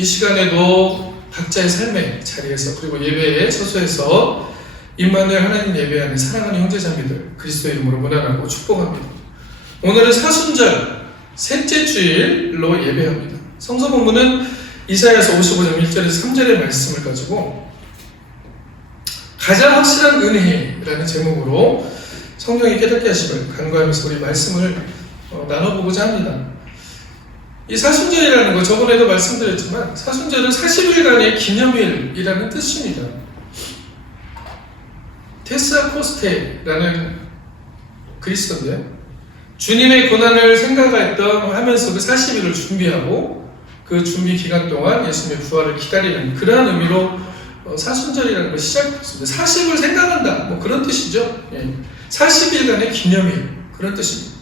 이 시간에도 각자의 삶의 자리에서 그리고 예배의 처소에서 임마누엘 하나님 예배하는 사랑하는 형제자매들 그리스도의 이름으로 문안하고 축복합니다. 오늘은 사순절 셋째 주일로 예배합니다. 성서 본문은 이사야서 55장 1절에서 3절의 말씀을 가지고 가장 확실한 은혜라는 제목으로 성령이 깨닫게 하심을 간구하면서 우리 말씀을 나눠보고자 합니다. 이 사순절이라는 거 저번에도 말씀드렸지만 사순절은 40일간의 기념일이라는 뜻입니다. 테스아코스테라는 그리스도인데 주님의 고난을 생각하면서 그 40일을 준비하고 그 준비 기간 동안 예수님의 부활을 기다리는 그러한 의미로 사순절이라는 걸 시작했습니다. 40을 생각한다 뭐 그런 뜻이죠. 40일간의 기념일 그런 뜻입니다.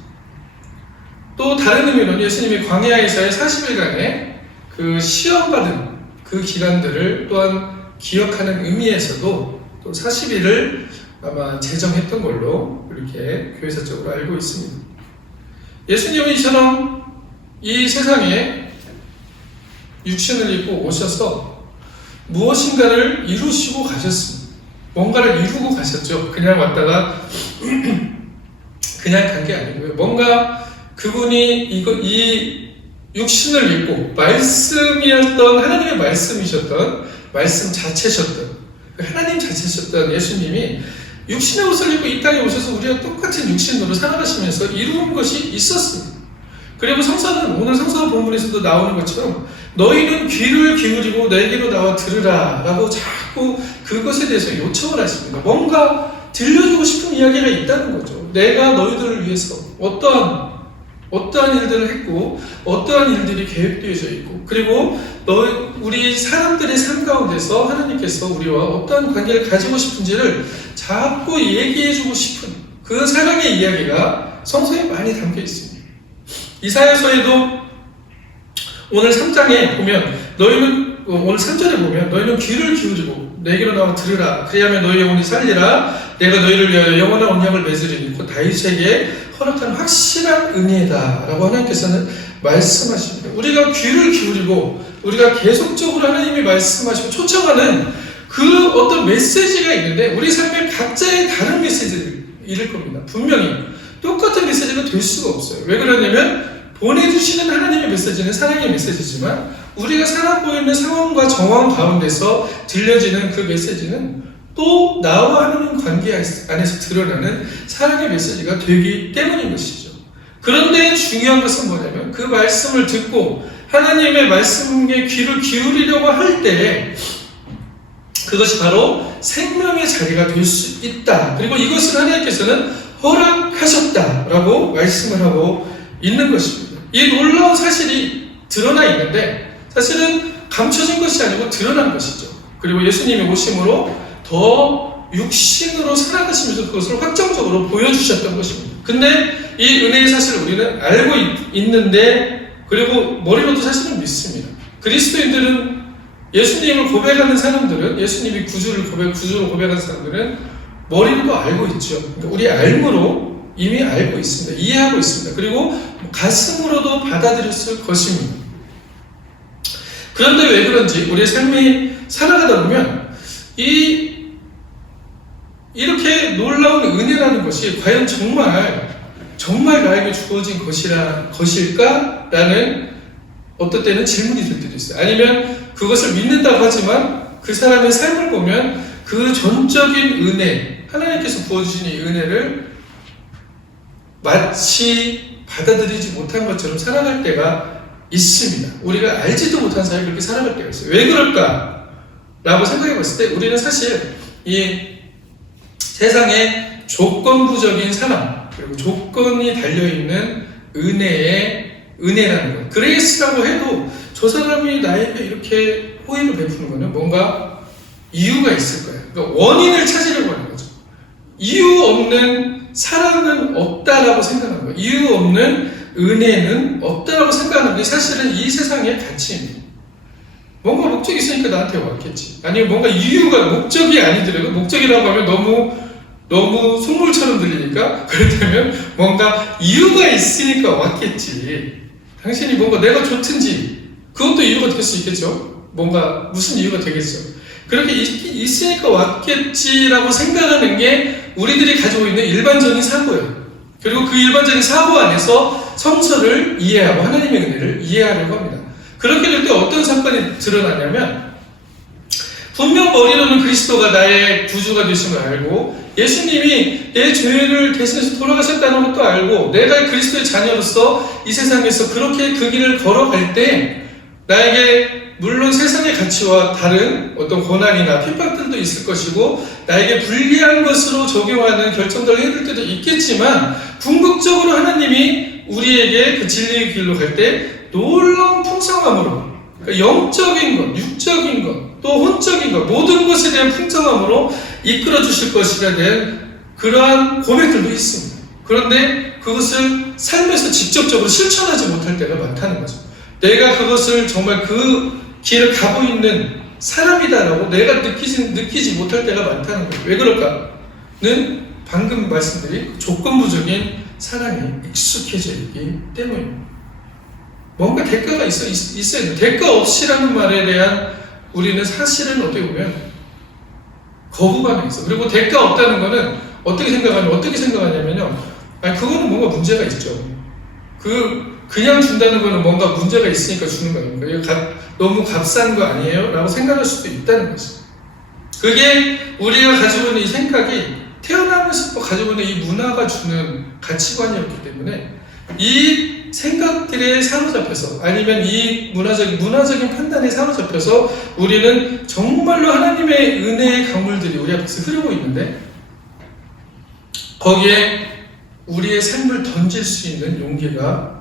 또 다른 의미로는 예수님이 광야에서의 40일간의 그 시험받은 그 기간들을 또한 기억하는 의미에서도 또 40일을 아마 제정했던 걸로 이렇게 교회사적으로 알고 있습니다. 예수님은 이처럼 이 세상에 육신을 입고 오셔서 무엇인가를 이루시고 가셨습니다. 뭔가를 이루고 가셨죠. 그냥 왔다가 그냥 간 게 아니고요. 뭔가 그분이 이 육신을 입고 말씀이었던 하나님의 말씀이셨던 말씀 자체셨던 하나님 자체셨던 예수님이 육신의 옷을 입고 이 땅에 오셔서 우리와 똑같은 육신으로 살아가시면서 이루은 것이 있었습니다. 그리고 성서는 오늘 성서 본문에서도 나오는 것처럼 너희는 귀를 기울이고 내게로 나와 들으라 라고 자꾸 그것에 대해서 요청을 하십니다. 뭔가 들려주고 싶은 이야기가 있다는 거죠. 내가 너희들을 위해서 어떠한 일들을 했고 어떠한 일들이 계획되어져 있고 그리고 우리 사람들의 삶 가운데서 하나님께서 우리와 어떠한 관계를 가지고 싶은지를 자꾸 얘기해주고 싶은 그 사랑의 이야기가 성서에 많이 담겨 있습니다. 이사야서에도 오늘 3장에 보면 오늘 3절에 보면 너희는 귀를 기울이고 내게로 나와 들으라 그리하면 너희 영혼이 살리라 내가 너희를 위하여 영원한 언약을 맺으리니 곧 다윗에게 허락한 확실한 은혜다 라고 하나님께서는 말씀하십니다. 우리가 귀를 기울이고 우리가 계속적으로 하나님이 말씀하시고 초청하는 그 어떤 메시지가 있는데 우리 삶에 각자의 다른 메시지를 잃을 겁니다. 분명히 똑같은 메시지가 될 수가 없어요. 왜 그러냐면 보내주시는 하나님의 메시지는 사랑의 메시지지만 우리가 살아가고 있는 상황과 정황 가운데서 들려지는 그 메시지는 또 나와 하나님 관계 안에서 드러나는 사랑의 메시지가 되기 때문인 것이죠. 그런데 중요한 것은 뭐냐면 그 말씀을 듣고 하나님의 말씀에 귀를 기울이려고 할 때 그것이 바로 생명의 자리가 될 수 있다. 그리고 이것을 하나님께서는 허락하셨다라고 말씀을 하고 있는 것입니다. 이 놀라운 사실이 드러나 있는데 사실은 감춰진 것이 아니고 드러난 것이죠. 그리고 예수님의 오심으로 더 육신으로 살아가시면서 그것을 확정적으로 보여주셨던 것입니다. 근데 이 은혜의 사실을 우리는 알고 있는데 그리고 머리로도 사실은 믿습니다. 그리스도인들은 예수님을 고백하는 사람들은 예수님이 구주로 고백하는 사람들은 머리로도 알고 있죠. 그러니까 우리 알므로 이미 알고 있습니다. 이해하고 있습니다. 그리고 가슴으로도 받아들였을 것입니다. 그런데 왜 그런지 우리의 삶이 살아가다 보면 이렇게 놀라운 은혜라는 것이 과연 정말 나에게 주어진 것일까? 라는 어떤 때는 질문이 들 때도 있어요. 아니면 그것을 믿는다고 하지만 그 사람의 삶을 보면 그 전적인 은혜, 하나님께서 부어주신 이 은혜를 마치 받아들이지 못한 것처럼 살아갈 때가 있습니다. 우리가 알지도 못한 사이에 그렇게 살아갈 때가 있어요. 왜 그럴까? 라고 생각해 봤을 때 우리는 사실 이 세상의 조건부적인 사랑 그리고 조건이 달려있는 은혜라는 것 그레이스라고 해도 저 사람이 나에게 이렇게 호의를 베푸는 거는 뭔가 이유가 있을 거예요. 그러니까 원인을 찾으려고 하는 거죠. 이유 없는 사랑은 없다라고 생각하는 거예요. 이유 없는 은혜는 없다라고 생각하는 게 사실은 이 세상의 가치입니다. 뭔가 목적이 있으니까 나한테 왔겠지. 아니면 뭔가 이유가 목적이 아니더라도 목적이라고 하면 너무 속물처럼 들리니까 그렇다면 뭔가 이유가 있으니까 왔겠지. 당신이 뭔가 내가 좋든지 그것도 이유가 될 수 있겠죠. 뭔가 무슨 이유가 되겠죠. 그렇게 있으니까 왔겠지라고 생각하는 게 우리들이 가지고 있는 일반적인 사고예요. 그리고 그 일반적인 사고 안에서 성서를 이해하고 하나님의 은혜를 이해하려고 합니다. 그렇게 될 때 어떤 사건이 드러나냐면, 분명 머리로는 그리스도가 나의 구주가 되신 걸 알고, 예수님이 내 죄를 대신해서 돌아가셨다는 것도 알고, 내가 그리스도의 자녀로서 이 세상에서 그렇게 그 길을 걸어갈 때 나에게 물론 세상의 가치와 다른 어떤 고난이나 핍박들도 있을 것이고, 나에게 불리한 것으로 적용하는 결정들을 해야 될 때도 있겠지만, 궁극적으로 하나님이 우리에게 그 진리의 길로 갈 때 놀라운 풍성함으로, 그러니까 영적인 것, 육적인 것, 또 혼적인 것, 모든 것에 대한 풍성함으로 이끌어 주실 것이라 대한 그러한 고백들도 있습니다. 그런데 그것을 삶에서 직접적으로 실천하지 못할 때가 많다는 거죠. 내가 그것을 정말 그 길을 가고 있는 사람이다라고 내가 느끼지 못할 때가 많다는 거예요. 왜 그럴까는 방금 말씀드린 조건부적인 사랑이 익숙해져 있기 때문입니다. 뭔가 대가가 있어야 돼요. 대가 없이라는 말에 대한 우리는 사실은 어떻게 보면 거부감이 있어. 그리고 대가 없다는 거는 어떻게 생각하냐면요. 아니, 그거는 뭔가 문제가 있죠. 그냥 준다는 거는 뭔가 문제가 있으니까 주는 거 아닙니까? 이거 너무 값싼 거 아니에요? 라고 생각할 수도 있다는 거죠. 그게 우리가 가지고 있는 이 생각이 태어나면서 가지고 있는 이 문화가 주는 가치관이었기 때문에 이 생각들에 사로잡혀서, 아니면 이 문화적인 판단에 사로잡혀서 우리는 정말로 하나님의 은혜의 강물들이 우리 앞에서 흐르고 있는데, 거기에 우리의 삶을 던질 수 있는 용기가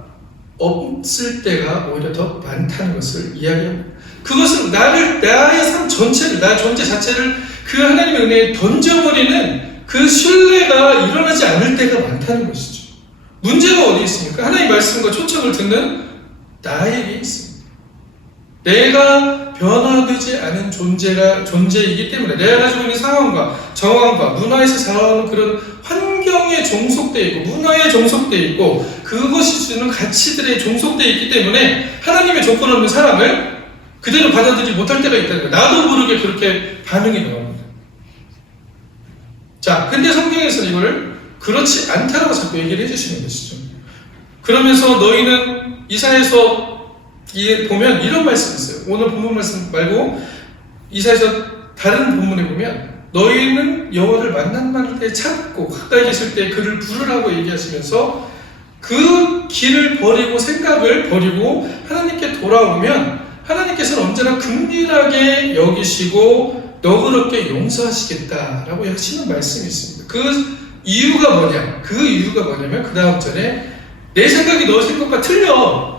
없을 때가 오히려 더 많다는 것을 이야기합니다. 그것은 나의 삶 전체를, 나의 존재 자체를 그 하나님의 은혜에 던져버리는 그 신뢰가 일어나지 않을 때가 많다는 것이죠. 문제가 어디 있습니까? 하나님의 말씀과 초청을 듣는 나에게 있습니다. 내가 변화되지 않은 존재이기 때문에, 내가 가지고 있는 상황과 정황과 문화에서 살아오는 그런 환경에 종속되어 있고, 문화에 종속되어 있고, 그것이 주는 가치들에 종속되어 있기 때문에 하나님의 조건 없는 사람을 그대로 받아들이지 못할 때가 있다는 거예요. 나도 모르게 그렇게 반응이 나옵니다. 자, 근데 성경에서는 이걸 그렇지 않다라고 자꾸 얘기를 해주시는 것이죠. 그러면서 너희는 이사야서 보면 이런 말씀이 있어요. 오늘 본문 말씀 말고 이사야서 다른 본문에 보면, 너희는 여호와를 만날 때 찾고 가까이 계실 때 그를 부르라고 얘기하시면서, 그 길을 버리고 생각을 버리고 하나님께 돌아오면 하나님께서는 언제나 긍휼하게 여기시고 너그럽게 용서하시겠다라고 하시는 말씀이 있습니다. 그 이유가 뭐냐면 그 다음 절에 내 생각이 너희 생각과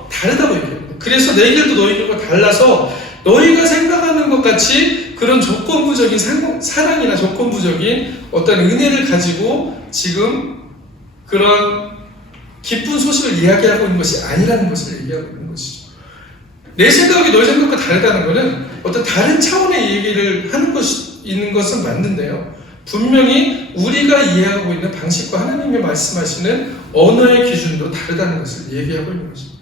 다르다고 얘기해요. 그래서 내 길도 너희 길과 달라서 너희가 생각하는 것 같이 그런 조건부적인 사랑이나 조건부적인 어떤 은혜를 가지고 지금 그런 기쁜 소식을 이야기하고 있는 것이 아니라는 것을 얘기하고 있는 것이죠. 내 생각이 너희 생각과 다르다는 것은 어떤 다른 차원의 얘기를 하는 것이 있는 것은 맞는데요. 분명히 우리가 이해하고 있는 방식과 하나님이 말씀하시는 언어의 기준도 다르다는 것을 얘기하고 있는 것입니다.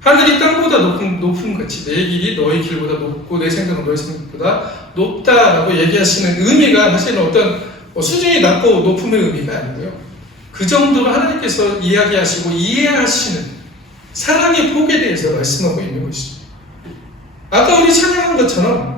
하늘이 땅보다 높은 같이 내 길이 너희 길보다 높고 내 생각은 너희 생각보다 높다라고 얘기하시는 의미가 사실은 어떤 수준이 낮고 높음의 의미가 아니고요. 그 정도로 하나님께서 이야기하시고 이해하시는 사랑의 폭에 대해서 말씀하고 있는 것이죠. 아까 우리 찬양한 것처럼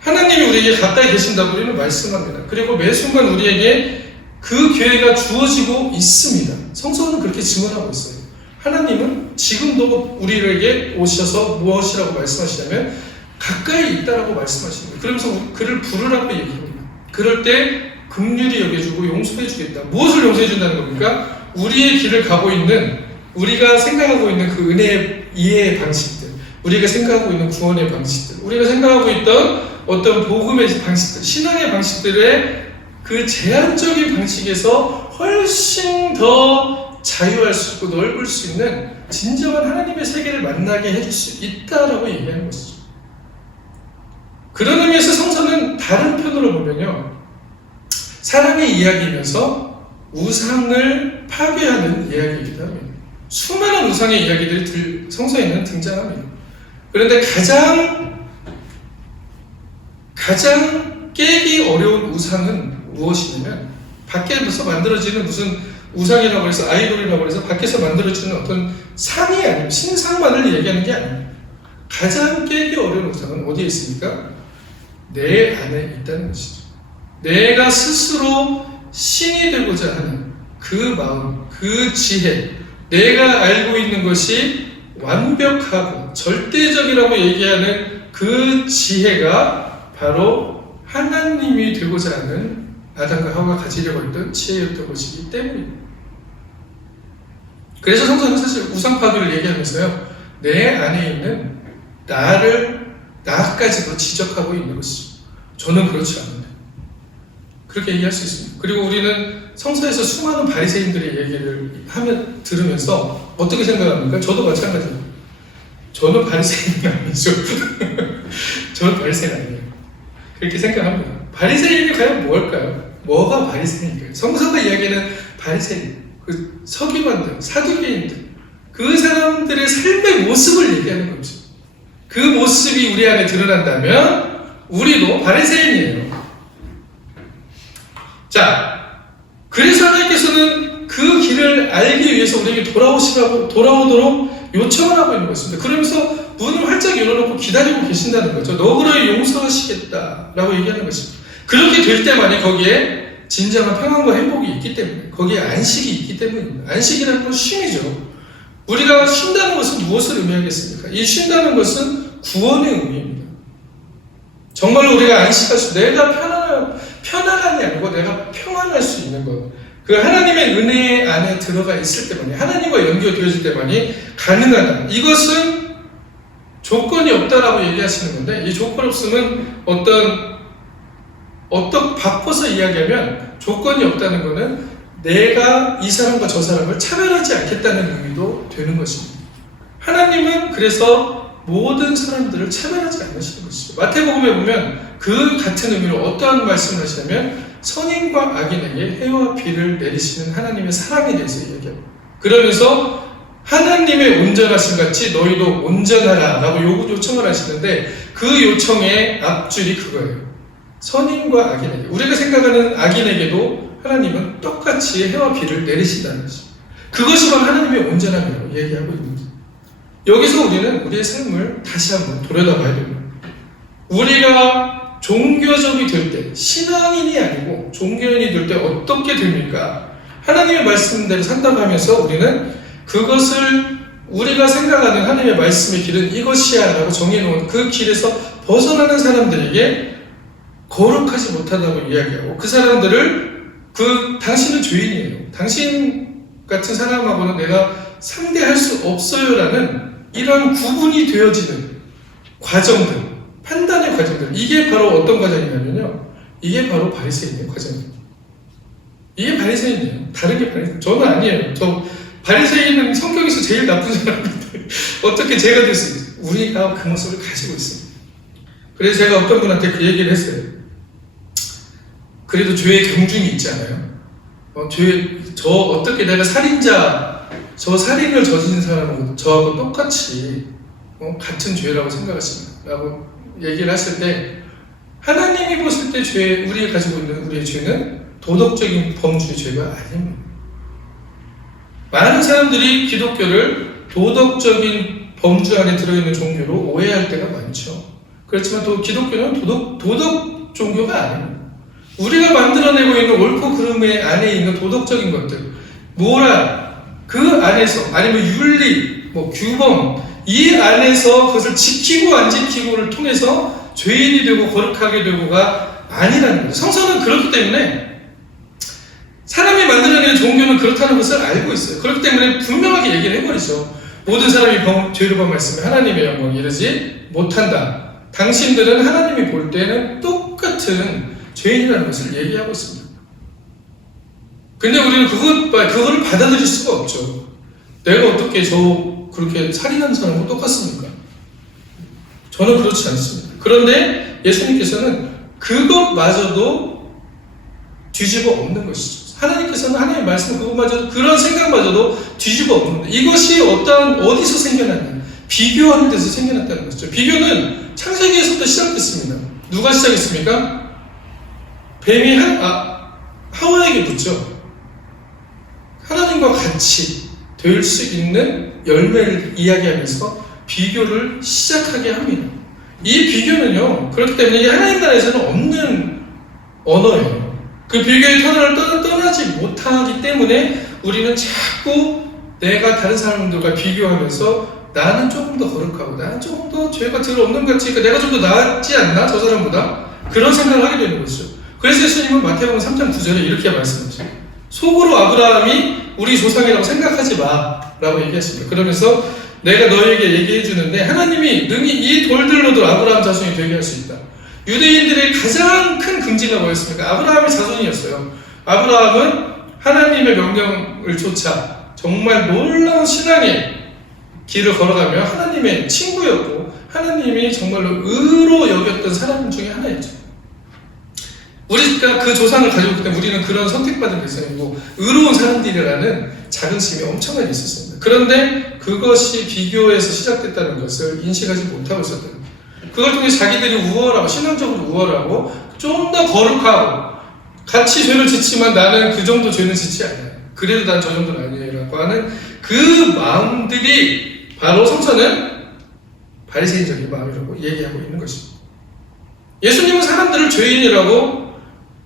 하나님이 우리에게 가까이 계신다고 우리는 말씀합니다. 그리고 매 순간 우리에게 그 기회가 주어지고 있습니다. 성서는 그렇게 증언하고 있어요. 하나님은 지금도 우리에게 오셔서 무엇이라고 말씀하시냐면 가까이 있다라고 말씀하시는 거예요. 그러면서 그를 부르라고 얘기합니다. 그럴 때 긍휼히 여겨주고 용서해 주겠다. 무엇을 용서해 준다는 겁니까? 우리의 길을 가고 있는, 우리가 생각하고 있는 그 은혜의 이해의 방식들, 우리가 생각하고 있는 구원의 방식들, 우리가 생각하고 있던 어떤 복음의 방식들, 신앙의 방식들의 그 제한적인 방식에서 훨씬 더 자유할 수 있고 넓을 수 있는 진정한 하나님의 세계를 만나게 해줄 수 있다라고 얘기하는 것이죠. 그런 의미에서 성서는 다른 편으로 보면요, 사랑의 이야기이면서 우상을 파괴하는 이야기이기도 합니다. 수많은 우상의 이야기들이 성서에는 등장합니다. 그런데 가장 깨기 어려운 우상은 무엇이냐면 밖에서 만들어지는 무슨 우상이라고 해서 아이돌이라고 해서 밖에서 만들어지는 어떤 상이 아니고 신상만을 얘기하는 게 아니에요. 가장 깨기 어려운 우상은 어디에 있습니까? 내 안에 있다는 것이죠. 내가 스스로 신이 되고자 하는 그 마음, 그 지혜, 내가 알고 있는 것이 완벽하고 절대적이라고 얘기하는 그 지혜가 바로 하나님이 되고자 하는 아담과 하와가 가지려고 했던 지혜였던 것이기 때문입니다. 그래서 성서는 사실 우상 파괴를 얘기하면서요, 내 안에 있는 나까지도 지적하고 있는 것이죠. 저는 그렇지 않은데. 그렇게 얘기할 수 있습니다. 그리고 우리는 성서에서 수많은 바리새인들의 얘기를 들으면서 어떻게 생각합니까? 저도 마찬가지입니다. 저는 바리새인이 아니죠. 저는 바리새인 아니에요. 그렇게 생각합니다. 바리새인이 과연 뭘까요? 뭐가 바리새인일까요? 성서가 이야기하는 바리새인, 그 서기관들, 사두개인들, 그 사람들의 삶의 모습을 얘기하는 거죠. 그 모습이 우리 안에 드러난다면 우리도 바리새인이에요. 자, 그래서 하나님께서는 그 길을 알기 위해서 우리에게 돌아오도록 요청을 하고 있는 것입니다. 그러면서 문을 활짝 열어놓고 기다리고 계신다는 거죠. 너그러이 용서하시겠다라고 얘기하는 것입니다. 그렇게 될 때만이 거기에 진정한 평안과 행복이 있기 때문에, 거기에 안식이 있기 때문입니다. 안식이라는 건 쉼이죠. 우리가 쉰다는 것은 무엇을 의미하겠습니까? 이 쉰다는 것은 구원의 의미입니다. 정말로 우리가 안식할 수, 내가 편안함이 아니고 내가 평안할 수 있는 것, 그 하나님의 은혜 안에 들어가 있을 때만이, 하나님과 연결되어질 때만이 가능하다. 이것은 조건이 없다라고 얘기하시는 건데, 이 조건 없음은 바꿔서 이야기하면 조건이 없다는 것은 내가 이 사람과 저 사람을 차별하지 않겠다는 의미도 되는 것입니다. 하나님은 그래서 모든 사람들을 차별하지 않으시는 것이죠. 마태복음에 보면 그 같은 의미로 어떠한 말씀을 하시냐면 선인과 악인에게 해와 비를 내리시는 하나님의 사랑에 대해서 이야기합니다. 그러면서 하나님의 온전하심 같이 너희도 온전하라 라고 요청을 하시는데, 그 요청의 앞줄이 그거예요. 선인과 악인에게, 우리가 생각하는 악인에게도 하나님은 똑같이 해와 비를 내리신다는 것입니다. 그것이 바로 하나님의 온전함이라고 얘기하고 있는 거죠. 여기서 우리는 우리의 삶을 다시 한번 돌아봐야 됩니다. 우리가 종교적이 될 때, 신앙인이 아니고 종교인이 될 때 어떻게 됩니까? 하나님의 말씀대로 산다고 하면서 우리는 그것을 우리가 생각하는 하나님의 말씀의 길은 이것이야 라고 정해놓은 그 길에서 벗어나는 사람들에게 거룩하지 못하다고 이야기하고, 그 사람들을 당신은 죄인이에요, 당신 같은 사람하고는 내가 상대할 수 없어요 라는 이런 구분이 되어지는 과정들, 판단의 과정들, 이게 바로 어떤 과정이냐면요, 이게 바로 바리새인의 과정입니다. 이게 바리새인이에요. 다른 게 바리새인. 저는 아니에요. 바리새인은 성경에서 제일 나쁜 사람인데 어떻게 제가 될 수 있어요? 우리가 그 모습을 가지고 있습니다. 그래서 제가 어떤 분한테 그 얘기를 했어요. 그래도 죄의 경중이 있잖아요. 어떻게 내가 살인을 저지른 사람하고 저하고 똑같이 같은 죄라고 생각하십니까? 라고 얘기를 했을 때, 하나님이 보실 때 우리가 가지고 있는 우리의 죄는 도덕적인 범주의 죄가 아닙니다. 많은 사람들이 기독교를 도덕적인 범주 안에 들어있는 종교로 오해할 때가 많죠. 그렇지만 또 기독교는 도덕 종교가 아닙니다. 우리가 만들어내고 있는 옳고 그름의 안에 있는 도덕적인 것들, 모랄, 그 안에서, 아니면 윤리, 규범, 이 안에서 그것을 지키고 안 지키고를 통해서 죄인이 되고 거룩하게 되고가 아니라는 거죠. 성서는 그렇기 때문에, 사람이 만들어내는 종교는 그렇다는 것을 알고 있어요. 그렇기 때문에 분명하게 얘기를 해버리죠. 모든 사람이 죄를 범했으면 하나님의 영광에 이르지 못한다. 당신들은 하나님이 볼 때는 똑같은 죄인이라는 것을 얘기하고 있습니다. 근데 우리는 그거를 받아들일 수가 없죠. 내가 어떻게 그렇게 살인하는 사람과 똑같습니까? 저는 그렇지 않습니다. 그런데 예수님께서는 그것마저도 뒤집어 엎는 것이죠. 하나님께서는 하나님의 말씀 그것마저도, 그런 생각마저도 뒤집어 엎는, 이것이 어디서 생겨났냐, 비교하는 데서 생겨났다는 것이죠. 비교는 창세기에서부터 시작됐습니다. 누가 시작했습니까? 뱀이 하와에게 묻죠. 하나님과 같이 될 수 있는 열매를 이야기하면서 비교를 시작하게 합니다. 이 비교는요, 그렇기 때문에 이게 하나님 나라에서는 없는 언어예요. 그 비교의 터널을 떠나지 못하기 때문에 우리는 자꾸 내가 다른 사람들과 비교하면서 나는 조금 더 거룩하고 나는 조금 더 죄가 덜 없는 것 같으니까 내가 좀 더 낫지 않나? 저 사람보다? 그런 생각을 하게 되는 것이죠. 그래서 예수님은 마태복음 3장 9절에 이렇게 말씀하시죠. 속으로 아브라함이 우리 조상이라고 생각하지 마라고 얘기했습니다. 그러면서 내가 너에게 얘기해 주는데 하나님이 능히 이 돌들로도 아브라함 자손이 되게 할 수 있다. 유대인들의 가장 큰 금지가 뭐였습니까? 아브라함의 자손이었어요. 아브라함은 하나님의 명령을 쫓아 정말 놀라운 신앙의 길을 걸어가며 하나님의 친구였고 하나님이 정말로 의로 여겼던 사람 중에 하나였죠. 우리가 그 조상을 가지고 있기 때문에 우리는 그런 선택받은 백성이고 의로운 사람들이라는 자긍심이 엄청나게 있었습니다. 그런데 그것이 비교에서 시작됐다는 것을 인식하지 못하고 있었던 거예요. 그걸 통해 자기들이 우월하고 신앙적으로 우월하고 좀 더 거룩하고 같이 죄를 짓지만 나는 그 정도 죄는 짓지 않아요. 그래도 난 저 정도는 아니에요 라고 하는 그 마음들이 바로 성서는 바리새인적인 마음이라고 얘기하고 있는 것입니다. 예수님은 사람들을 죄인이라고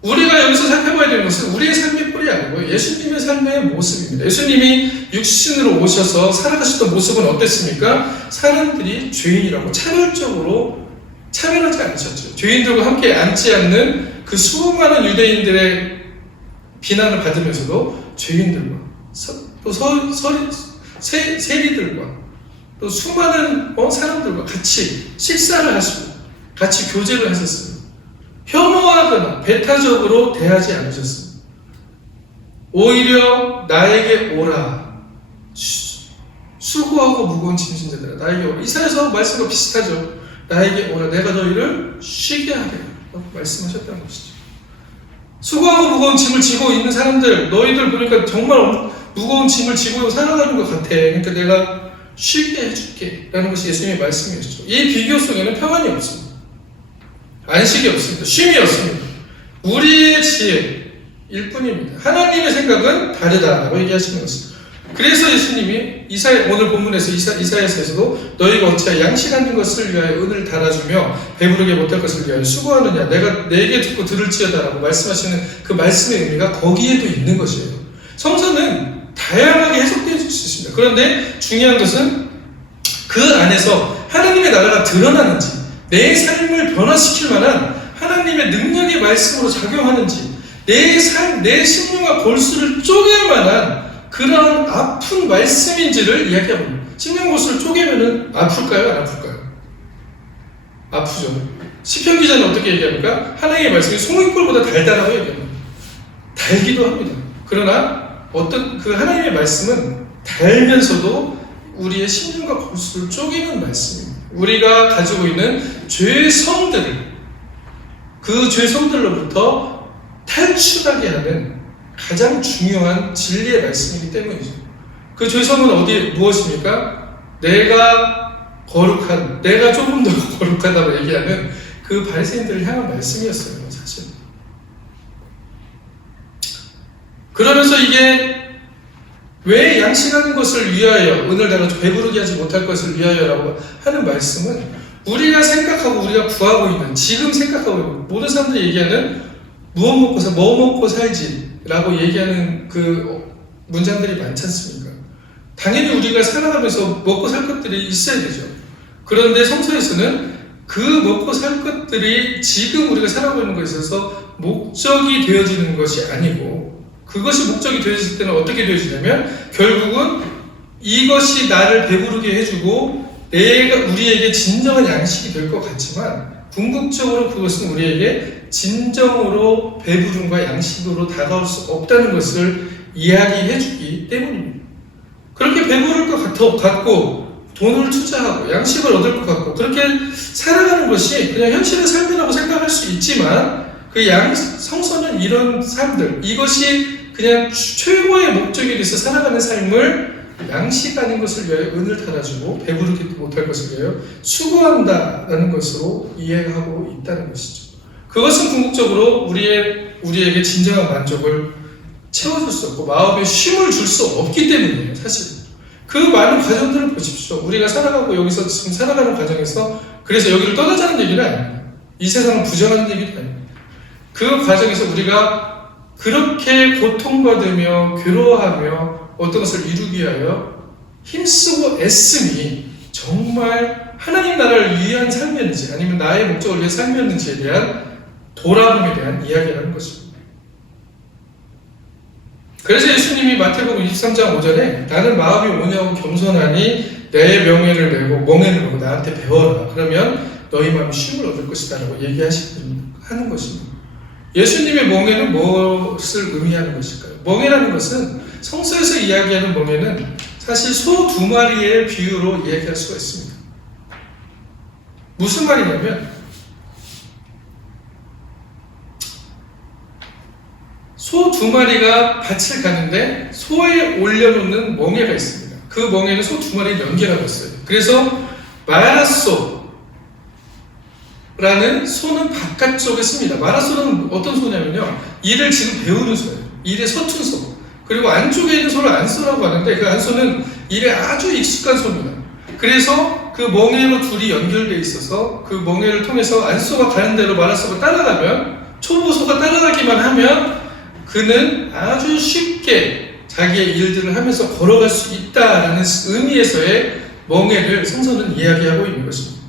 우리가 여기서 살펴봐야 되는 것은 우리의 삶의 꼴이 아니고 예수님의 삶의 모습입니다. 예수님이 육신으로 오셔서 살아가셨던 모습은 어땠습니까? 사람들이 죄인이라고 차별적으로 차별하지 않으셨죠. 죄인들과 함께 앉지 않는 그 수많은 유대인들의 비난을 받으면서도 죄인들과 또 세리들과 또 수많은 사람들과 같이 식사를 하시고 같이 교제를 하셨습니다. 혐오하거나 배타적으로 대하지 않으셨습니다. 오히려 나에게 오라. 수고하고 무거운 짐진 자들아 나에게 오라. 이사야서 말씀과 비슷하죠. 나에게 오라. 내가 너희를 쉬게 하리라. 라고 말씀하셨다는 것이죠. 수고하고 무거운 짐을 지고 있는 사람들, 너희들 보니까 정말 무거운 짐을 지고 살아가는 것 같아. 그러니까 내가 쉬게 해줄게. 라는 것이 예수님의 말씀이었죠. 이 비교 속에는 평안이 없습니다. 안식이 없습니다. 쉼이 없습니다. 우리의 지혜일 뿐입니다. 하나님의 생각은 다르다라고 얘기하시는 것입니다. 그래서 예수님이 오늘 본문에서 이사야서에서도 너희가 어찌하여 양식하는 것을 위하여 은을 달아주며 배부르게 못할 것을 위하여 수고하느냐 내가 내게 듣고 들을지어다라고 말씀하시는 그 말씀의 의미가 거기에도 있는 것이에요. 성서는 다양하게 해석되어 줄 수 있습니다. 그런데 중요한 것은 그 안에서 하나님의 나라가 드러나는지 내 삶을 변화시킬 만한 하나님의 능력의 말씀으로 작용하는지 내 심령과 골수를 쪼갤 만한 그런 아픈 말씀인지를 이야기합니다. 심령 골수를 쪼개면은 아플까요? 안 아플까요? 아프죠. 시편 기자는 어떻게 얘기합니까? 하나님의 말씀이 송이꿀보다 달다라고 얘기합니다. 달기도 합니다. 그러나 어떤 그 하나님의 말씀은 달면서도 우리의 심령과 골수를 쪼개는 말씀입니다. 우리가 가지고 있는 죄성들을 그 죄성들로부터 탈출하게 하는 가장 중요한 진리의 말씀이기 때문이죠. 그 죄성은 무엇입니까? 내가 거룩한, 내가 조금 더 거룩하다고 얘기하는 그 바리새인들을 향한 말씀이었어요, 사실. 그러면서 이게 왜 양식하는 것을 위하여 은을 달아줘 배부르게 하지 못할 것을 위하여라고 하는 말씀은 우리가 생각하고 우리가 구하고 있는 지금 생각하고 있는 모든 사람들이 얘기하는 뭐 먹고 살지라고 얘기하는 그 문장들이 많지 않습니까? 당연히 우리가 살아가면서 먹고 살 것들이 있어야 되죠. 그런데 성서에서는 그 먹고 살 것들이 지금 우리가 살아가고 있는 것에 있어서 목적이 되어지는 것이 아니고 그것이 목적이 되어질 때는 어떻게 되어지냐면 결국은 이것이 나를 배부르게 해주고 우리에게 진정한 양식이 될 것 같지만 궁극적으로 그것은 우리에게 진정으로 배부름과 양식으로 다가올 수 없다는 것을 이야기해주기 때문입니다. 그렇게 배부를 것 같고 돈을 투자하고 양식을 얻을 것 같고 그렇게 살아가는 것이 그냥 현실의 삶이라고 생각할 수 있지만 성서는 이런 삶들 이것이 그냥 최고의 목적이 돼서 살아가는 삶을 양식 아닌 것을 위하여 은을 달아주고 배부르게 못할 것을 위하여 수고한다라는 것으로 이해하고 있다는 것이죠. 그것은 궁극적으로 우리에게 진정한 만족을 채워줄 수 없고 마음에 쉼을 줄 수 없기 때문이에요. 사실 그 많은 과정들을 보십시오. 우리가 살아가고 여기서 지금 살아가는 과정에서 그래서 여기를 떠나자는 얘기는 아닙니다. 이 세상을 부정하는 얘기는 아닙니다. 그 과정에서 우리가 그렇게 고통받으며 괴로워하며 어떤 것을 이루기 위하여 힘쓰고 애씀이 정말 하나님 나라를 위한 삶이었는지 아니면 나의 목적을 위한 삶이었는지에 대한 돌아봄에 대한 이야기라는 것입니다. 그래서 예수님이 마태복음 23장 5절에 나는 마음이 온유하고 겸손하니 내 명예를 메고 멍에를 메고 나한테 배워라. 그러면 너희 마음이 쉼을 얻을 것이다 라고 얘기하는 것입니다. 예수님의 멍에는 무엇을 의미하는 것일까요? 멍에라는 것은 성서에서 이야기하는 멍에는 사실 소 2마리의 비유로 이야기할 수가 있습니다. 무슨 말이냐면 소 2마리가 밭을 가는데 소에 올려놓는 멍에가 있습니다. 그 멍에는 소 2마리를 연결하고 있어요. 그래서 마라소라는 소는 바깥쪽에 씁니다. 마라소는 어떤 소냐면요, 일을 지금 배우는 소예요. 일에 서툰 소. 그리고 안쪽에 있는 소를 안소라고 하는데 그 안소는 일에 아주 익숙한 소입니다. 그래서 그 멍에로 둘이 연결되어 있어서 그 멍에를 통해서 안소가 가는 대로 마라소가 따라가면, 초보소가 따라가기만 하면 그는 아주 쉽게 자기의 일들을 하면서 걸어갈 수 있다라는 의미에서의 멍에를 성서는 이야기하고 있는 것입니다.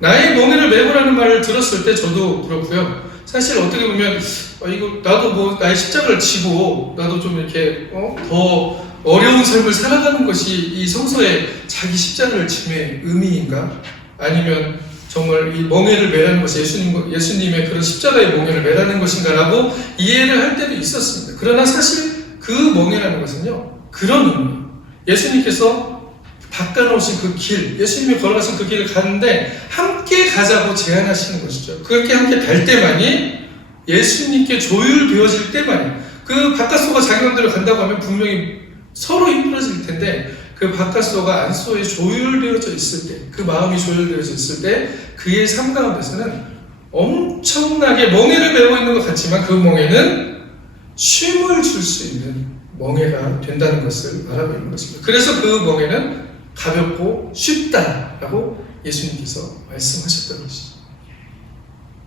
나의 멍에를 메고라는 말을 들었을 때 저도 그렇고요. 사실 어떻게 보면 이거 나도 뭐 나의 십자가를 지고 나도 좀 이렇게 더 어려운 삶을 살아가는 것이 이 성서의 자기 십자가를 짐의 의미인가? 아니면 정말 이 멍에를 매라는 것이 예수님의 그런 십자가의 멍에를 매라는 것인가라고 이해를 할 때도 있었습니다. 그러나 사실 그 멍에라는 것은요, 그런 의미. 예수님께서 닦아놓으신 그 길, 예수님이 걸어가신 그 길을 가는데 함께 가자고 제안하시는 것이죠. 그렇게 함께 갈 때만이, 예수님께 조율되어질 때만이, 그 바깥소가 자기 맘대로 간다고 하면 분명히 서로 힘들어질 텐데 그 바깥소가 안소에 조율되어져 있을 때, 그 마음이 조율되어져 있을 때 그의 삶 가운데서는 엄청나게 멍에를 메고 있는 것 같지만 그 멍에는 쉼을 줄 수 있는 멍에가 된다는 것을 말하고 있는 것입니다. 그래서 그 멍에는 가볍고 쉽다라고 예수님께서 말씀하셨던 것이죠.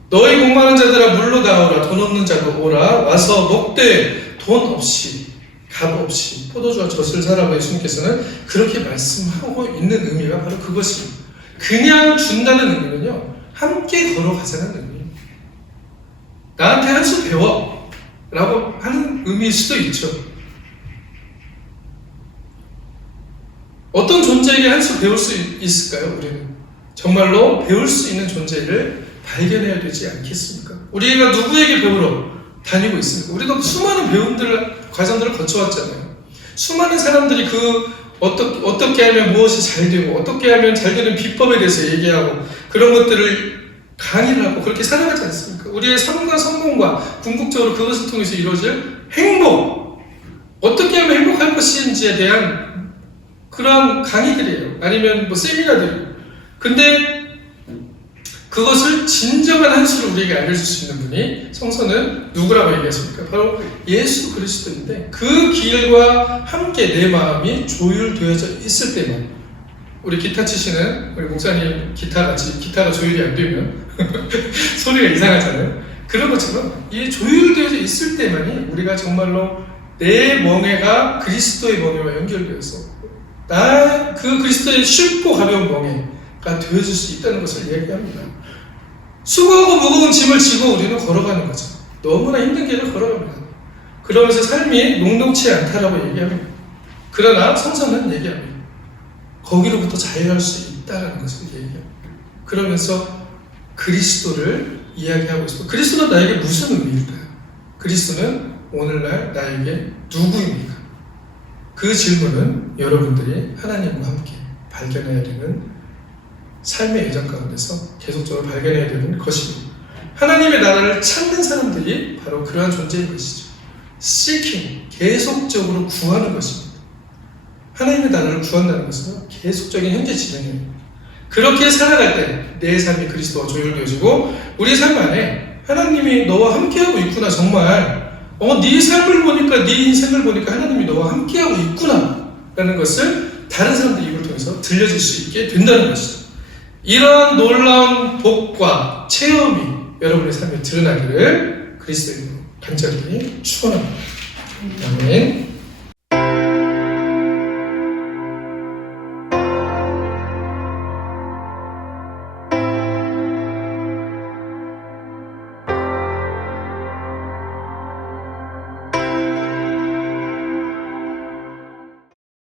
너희 목마른 자들아 물로 나오라. 돈 없는 자도 오라. 와서 먹되 돈 없이 값 없이 포도주와 젖을 사라고 예수님께서는 그렇게 말씀하고 있는 의미가 바로 그것입니다. 그냥 준다는 의미는요, 함께 걸어가자는 의미입니다. 나한테 한 수 배워 라고 하는 의미일 수도 있죠. 어떤 존재에게 한 수 배울 수 있을까요? 우리는 정말로 배울 수 있는 존재를 발견해야 되지 않겠습니까? 우리가 누구에게 배우러 다니고 있습니까? 우리도 수많은 과정들을 거쳐왔잖아요. 수많은 사람들이 어떻게 하면 무엇이 잘 되고 어떻게 하면 잘 되는 비법에 대해서 얘기하고 그런 것들을 강의를 하고 그렇게 살아가지 않습니까? 우리의 삶과 성공과 궁극적으로 그것을 통해서 이루어질 행복, 어떻게 하면 행복할 것인지에 대한 그런 강의들이에요. 아니면 뭐 세미나들이에요. 근데 그것을 진정한 한 수를 우리에게 알려줄 수 있는 분이 성서는 누구라고 얘기했습니까? 바로 예수 그리스도인데 그 길과 함께 내 마음이 조율되어져 있을 때만, 우리 기타 치시는 우리 목사님 기타가 조율이 안 되면 소리가 이상하잖아요. 그런 것처럼 이 조율되어져 있을 때만이 우리가 정말로 내 멍에가 그리스도의 멍에와 연결되어서 그 그리스도의 쉽고 가벼운 멍에가 되어줄 수 있다는 것을 얘기합니다. 수고하고 무거운 짐을 지고 우리는 걸어가는 거죠. 너무나 힘든 길을 걸어갑니다. 그러면서 삶이 녹록치 않다라고 얘기합니다. 그러나 성서는 얘기합니다. 거기로부터 자유할 수 있다는 것을 얘기합니다. 그러면서 그리스도를 이야기하고 있습니다. 그리스도는 나에게 무슨 의미일까요? 그리스도는 오늘날 나에게 누구입니까? 그 질문은 여러분들이 하나님과 함께 발견해야 되는 삶의 예정 가운데서 계속적으로 발견해야 되는 것입니다. 하나님의 나라를 찾는 사람들이 바로 그러한 존재인 것이죠. seeking, 계속적으로 구하는 것입니다. 하나님의 나라를 구한다는 것은 계속적인 현재 진행이에요. 그렇게 살아갈 때 내 삶이 그리스도와 조율되어지고 우리의 삶 안에 하나님이 너와 함께하고 있구나. 정말 네 삶을 보니까, 네 인생을 보니까 하나님이 너와 함께하고 있구나 라는 것을 다른 사람들 입을 통해서 들려줄 수 있게 된다는 것이죠. 이러한 놀라운 복과 체험이 여러분의 삶에 드러나기를 그리스도인으로 간절히 축원합니다. 아멘.